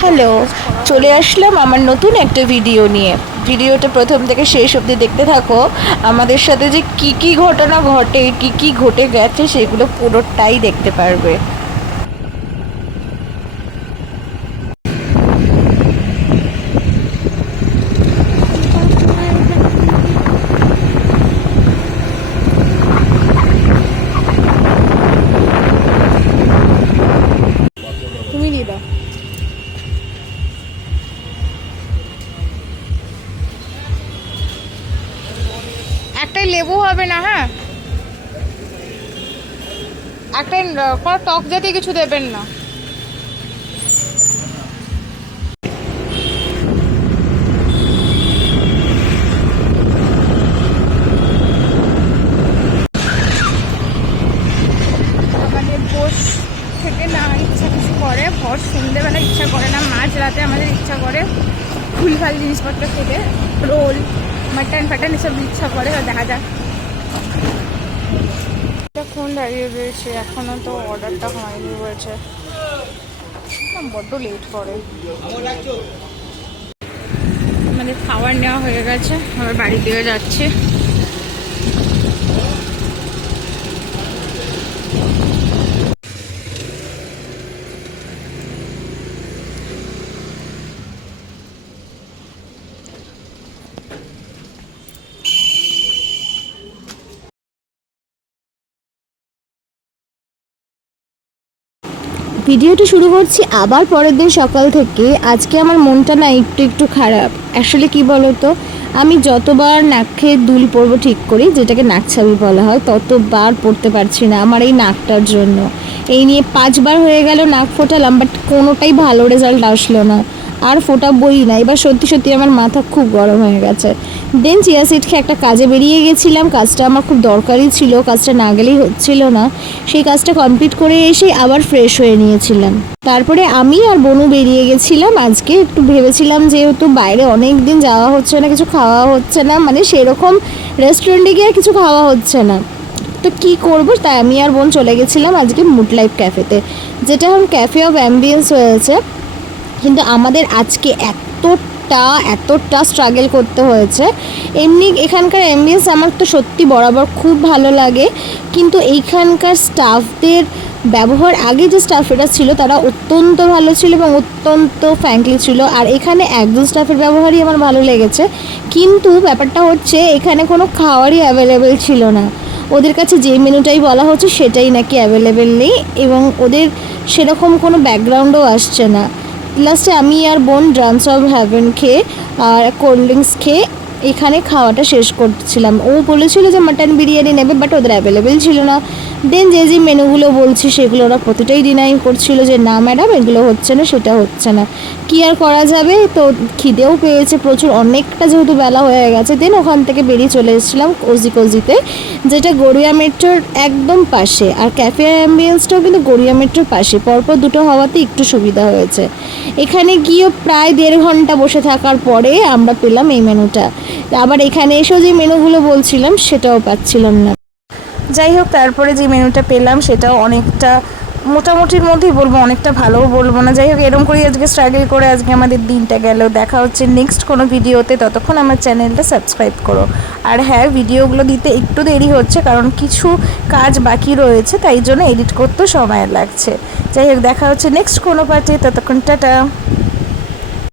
Hello, চলে আসলাম আমার নতুন একটা ভিডিও নিয়ে। ভিডিওটা প্রথম থেকে শেষ অবধি দেখতে থাকো। আমাদের সাথে যে কি কি ঘটনা ঘটে, কি কি ঘটে গেছে, সেগুলো পুরোটাই দেখতে পারবে। তুমি দিয়ে দাও। একটাই লেবু হবে না? হ্যাঁ, একটাই কোনো টক জাতীয় কিছু দেবেন না। আমাদের বোস থেকে না ইচ্ছা কিছু করে, ভর সন্ধ্যেবেলা ইচ্ছা করে না, মাঝ রাতে আমাদের ইচ্ছা করে ভুলভাল জিনিসপত্র খেতে, রোল মাটন ফাটন এসব ইচ্ছা করে। দেখা যাক এখন দাঁড়িয়ে রয়েছে, এখনো তো অর্ডারটা হয়নি বলছে, বড্ড লেট করে। আমাদের খাবার নেওয়া হয়ে গেছে, আবার বাড়ি দিয়ে যাচ্ছে। ভিডিওটা শুরু করছি আবার পরের দিন সকাল থেকে। আজকে আমার মনটা না একটু একটু খারাপ। আসলে কি বলতো, আমি যতবার নাকে দুল পরবো ঠিক করি, যেটাকে নাকছাবি বলা হয়, ততবার পড়তে পারছি না আমার এই নাকটার জন্য। এই নিয়ে 5বার হয়ে গেল নাক ফোটালাম, বাট কোনোটাই ভালো রেজাল্ট আসলো না। আর ফোটাবই না। এবার সত্যি সত্যি আমার মাথা খুব গরম হয়ে গেছে। দেন চিয়া সিড খেয়ে একটা কাজে বেরিয়ে গেছিলাম। কাজটা আমার খুব দরকারি ছিল, কাজটা না গেলেই হচ্ছিল না। সেই কাজটা কমপ্লিট করে এসে আবার ফ্রেশ হয়ে নিয়েছিলাম। তারপরে আমি আর বনু বেরিয়ে গেছিলাম। আজকে একটু ভেবেছিলাম, যেহেতু বাইরে অনেক দিন যাওয়া হচ্ছে না, কিছু খাওয়া হচ্ছে না, মানে সেরকম রেস্টুরেন্টে গিয়ে কিছু খাওয়া হচ্ছে না, তো কী করবো, তাই আমি আর বোন চলে গেছিলাম আজকে মুড লাইফ ক্যাফেতে, যেটা এখন ক্যাফে অফ অ্যাম্বিয়েন্স হয়েছে। কিন্তু আমাদের আজকে এতটা স্ট্রাগল করতে হয়েছে। এমনি এখানকার অ্যাম্বিয়েন্স আমার তো সত্যি বরাবর খুব ভালো লাগে, কিন্তু এইখানকার স্টাফদের ব্যবহার, আগে যে স্টাফেরা ছিল তারা অত্যন্ত ভালো ছিল এবং অত্যন্ত ফ্র্যাঙ্কলি ছিল। আর এখানে একজন স্টাফের ব্যবহারই আমার ভালো লেগেছে, কিন্তু ব্যাপারটা হচ্ছে এখানে কোনো খাওয়ারই অ্যাভেলেবেল ছিল না। ওদের কাছে যে মেনুটাই বলা হচ্ছে সেটাই নাকি অ্যাভেলেবেল নেই, এবং ওদের সেরকম কোনো ব্যাকগ্রাউন্ডও আসছে না। লাস্টে আমি আর বোন ড্রামস অফ হ্যাভেন খেয়ে আর কোল্ড ড্রিঙ্কস খেয়ে এখানে খাওয়াটা শেষ করছিলাম। ও বলেছিল যে মাটন বিরিয়ানি নেবে, বাট ওদের অ্যাভেলেবেল ছিল না। দেন যে মেনুগুলো বলছি সেগুলো ওরা প্রতিটাই ডিনাই করছিল যে না ম্যাডাম, এগুলো হচ্ছে না, সেটা হচ্ছে না। কী আর করা যাবে, তো খিদেও পেয়েছে প্রচুর, অনেকটা যেহেতু বেলা হয়ে গেছে। দেন ওখান থেকে বেরিয়ে চলে এসেছিলাম কোজিতে, যেটা গড়িয়া মেট্রোর একদম পাশে। আর ক্যাফে অ্যাম্বিয়েন্সটাও কিন্তু গড়িয়া মেট্রোর পাশে, পরপর দুটো হওয়াতে একটু সুবিধা হয়েছে। এখানে গিয়েও প্রায় 1.5 ঘন্টা বসে থাকার পরে আমরা পেলাম এই মেনুটা। আবার এখানে এসেও যে মেনুগুলো বলছিলাম সেটাও পাচ্ছিলাম না। যাই হোক, তারপরে যে মেনুটা পেলাম সেটাও অনেকটা মোটামুটির মধ্যেই বলবো, অনেকটা ভালোও বলবো না। যাই হোক, এরকম করেই আজকে স্ট্রাগল করে আজকে আমাদের দিনটা গেল। দেখা হচ্ছে নেক্সট কোনো ভিডিওতে, ততক্ষণ আমার চ্যানেলটা সাবস্ক্রাইব করো। আর হ্যাঁ, ভিডিওগুলো দিতে একটু দেরি হচ্ছে, কারণ কিছু কাজ বাকি রয়েছে, তাই জন্য এডিট করতেও সময় লাগছে। যাই হোক, দেখা হচ্ছে নেক্সট কোনো পার্টে, ততক্ষণ টাটা।